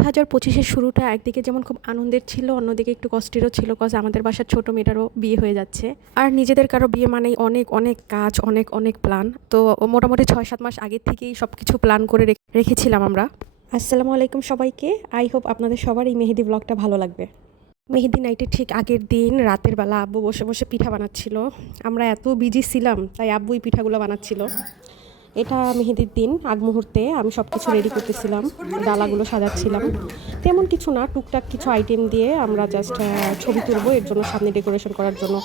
2025-এর শুরুটা একদিকে যেমন খুব আনন্দের ছিল, অন্যদিকে একটু কষ্টেরও ছিল, কজ আমাদের বাসার ছোট মেয়েটারও বিয়ে হয়ে যাচ্ছে। আর নিজেদের কারো বিয়ে মানেই অনেক অনেক কাজ, অনেক অনেক প্ল্যান। তো মোটামুটি 6-7 মাস আগের থেকেই সব কিছু প্ল্যান করে রেখেছিলাম আমরা। আসসালামু আলাইকুম সবাইকে। আই হোপ আপনাদের সবার এই মেহেদি ব্লগটা ভালো লাগবে। মেহেদি নাইটের ঠিক আগের দিন রাতের বেলা আব্বু বসে বসে পিঠা বানাচ্ছিল। আমরা এত বিজি ছিলাম তাই আব্বুই পিঠাগুলো বানাচ্ছিল। এটা মেহেদির দিন আগ মুহূর্তে আমি সব কিছু রেডি করতেছিলাম, ডালাগুলো সাজাচ্ছিলাম। তেমন কিছু না, টুকটাক কিছু আইটেম দিয়ে আমরা জাস্ট ছবি তুলবো, এর জন্য সামনে ডেকোরেশন করার জন্য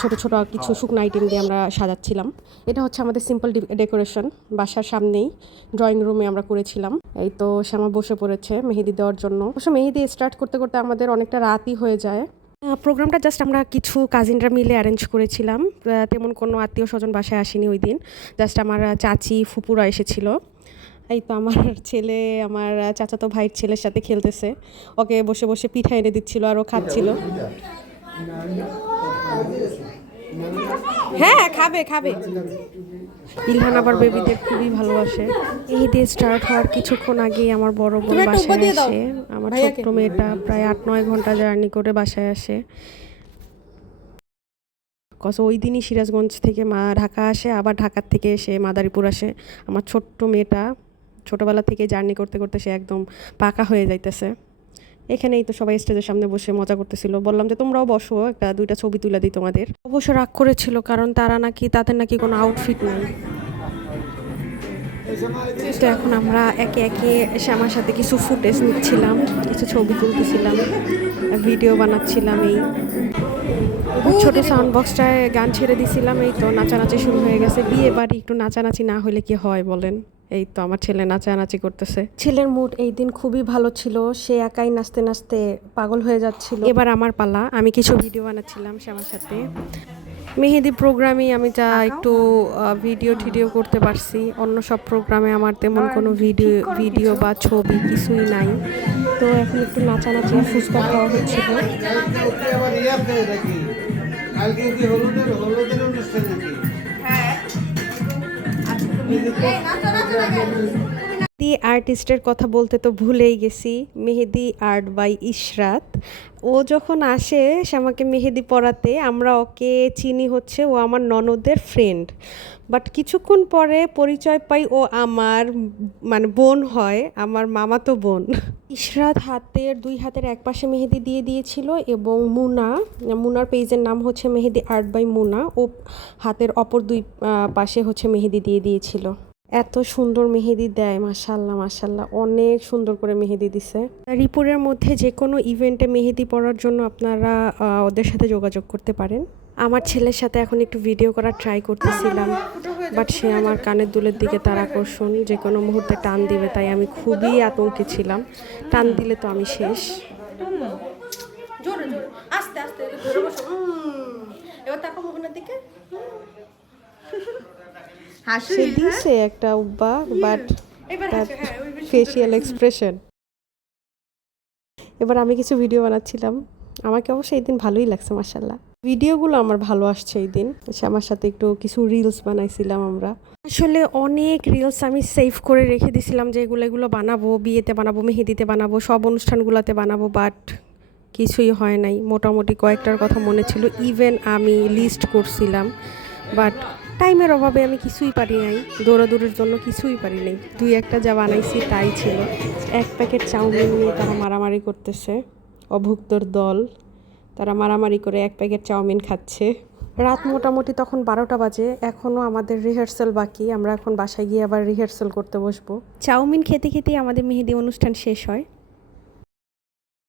ছোট ছোট কিছু শুকনো আইটেম দিয়ে আমরা সাজাচ্ছিলাম। এটা হচ্ছে আমাদের সিম্পল ডেকোরেশন, বাসার সামনেই ড্রয়িং রুমে আমরা করেছিলাম। এই তো শ্যামা বসে পড়েছে মেহেদি দেওয়ার জন্য। অবশ্য মেহেদি স্টার্ট করতে করতে আমাদের অনেকটা রাতই হয়ে যায়। প্রোগ্রামটা জাস্ট আমরা কিছু কাজিনরা মিলে অ্যারেঞ্জ করেছিলাম। তেমন কোনো আত্মীয় স্বজন বাসায় আসেনি ওই দিন, জাস্ট আমার চাচি ফুপুরা এসেছিল। এই তো আমার ছেলে আমার চাচাতো ভাইয়ের ছেলের সাথে খেলতেছে, ওকে বসে বসে পিঠা এনে দিচ্ছিল আর ও খাচ্ছিল। হ্যাঁ খাবে খাবে। ইলহান আবার বেবিদের খুবই ভালোবাসে। এই দিয়ে স্টার্ট হওয়ার কিছুক্ষণ আগেই আমার বড় বোন বাসায় আসে। আমার ছোট্ট মেয়েটা প্রায় 8-9 ঘন্টা জার্নি করে বাসায় আসে। কজ ওই দিনই সিরাজগঞ্জ থেকে ঢাকা আসে, আবার ঢাকার থেকে এসে মাদারীপুর আসে। আমার ছোট্ট মেয়েটা ছোটোবেলা থেকে জার্নি করতে করতে সে একদম পাকা হয়ে যাইতেছে। এখানেই তো সবাই স্টেজের সামনে বসে মজা করতেছিল। বললাম যে তোমরাও বসো, দুইটা ছবি তুলে দিই তোমাদের। অবশ্য রাগ করেছিল, কারণ তাদের নাকি কোনো আউটফিট নেই। তো এখন আমরা একে একে এসে আমার সাথে কিছু ফুটেজ নিচ্ছিলাম, কিছু ছবি তুলতেছিলাম, ভিডিও বানাচ্ছিলাম। এই ছোটো সাউন্ড বক্সটায় গান ছেড়ে দিছিলাম। এই তো নাচানাচি শুরু হয়ে গেছে। বিয়ে বাড়ি একটু নাচানাচি না হলে কি হয় বলেন। এই তো আমার ছেলে নাচানাচি করতেছে। ছেলের মুড এই দিন খুবই ভালো ছিল, সে একাই নাচতে নাচতে পাগল হয়ে যাচ্ছিল। এবার আমার পালা, আমি কিছু ভিডিও বানাচ্ছিলাম সে আমার সাথে। মেহেদি প্রোগ্রামে আমি যা একটু ভিডিও করতে পারছি, অন্য সব প্রোগ্রামে আমার তেমন কোনো ভিডিও বা ছবি কিছুই নাই। তো এখন একটু নাচানাচি ফুচকা খাওয়া হচ্ছিল। মেহেদি আর্টিস্টের কথা বলতে তো ভুলেই গেছি, মেহেদি আর্ট বাই ইশরাত। ও যখন আসে আমাকে মেহেদি পরাতে, আমরা ওকে চিনি হচ্ছে ও আমার ননদের ফ্রেন্ড, বাট কিছুক্ষণ পরে পরিচয় পাই ও আমার মানে বোন হয়, আমার মামাতো বোন। ইশরাত দুই হাতের এক পাশে মেহেদি দিয়ে দিয়েছিল, এবং মুনার পেজের নাম হচ্ছে মেহেদি আর্ট বাই মুনা, ও হাতের অপর দুই পাশে হচ্ছে মেহেদি দিয়ে দিয়েছিল। এত সুন্দর মেহেদি দেয়, মাশাল্লাহ মাশাল্লাহ, অনেক সুন্দর করে মেহেদি দিছে। রিপুরের মধ্যে যে কোনো ইভেন্টে মেহেদি পরার জন্য আপনারা ওদের সাথে যোগাযোগ করতে পারেন। আমার ছেলের সাথে এখন একটু ভিডিও করার ট্রাই করতেছিলাম, বাট সে আমার কানের দুলের দিকে তার আকর্ষণ, যে কোনো মুহূর্তে টান দিবে, তাই আমি খুবই আতঙ্কে ছিলাম। টান দিলে তো আমি শেষ। আস্তে আস্তে এবার তাকাও মোহনের দিকে। সে দিছে একটা উব্বা, বাট তার ফেসিয়াল এক্সপ্রেশন। এবার আমি কিছু ভিডিও বানাচ্ছিলাম, আমাকে অবশ্য এই দিন ভালোই লাগছে মাশাল্লাহ। ভিডিওগুলো আমার ভালো আসছে এই দিন। আমার সাথে একটু কিছু রিলস বানাইছিলাম আমরা। আসলে অনেক রিলস আমি সেভ করে রেখে দিয়েছিলাম যে এগুলো বানাবো, বিয়েতে বানাবো, মেহেদিতে বানাবো, সব অনুষ্ঠানগুলোতে বানাবো, বাট কিছুই হয় নাই। মোটামুটি কয়েকটার কথা মনে ছিল, ইভেন আমি লিস্ট করছিলাম, বাট টাইমের অভাবে আমি কিছুই পারি নাই, দৌড়াদৌড়ির জন্য কিছুই পারি নাই। 2-1টা যা বানাইছি তাই ছিল। 1 প্যাকেট চাউমিন নিয়ে তারা মারামারি করতেছে, অভুক্তর দল। তারা মারামারি করে 1 প্যাকেট চাউমিন খাচ্ছে। রাত মোটামুটি তখন 12টা বাজে, এখনও আমাদের রিহার্সাল বাকি। আমরা এখন বাসায় গিয়ে আবার রিহার্সাল করতে বসবো। চাউমিন খেতে খেতেই আমাদের মেহেদি অনুষ্ঠান শেষ হয়।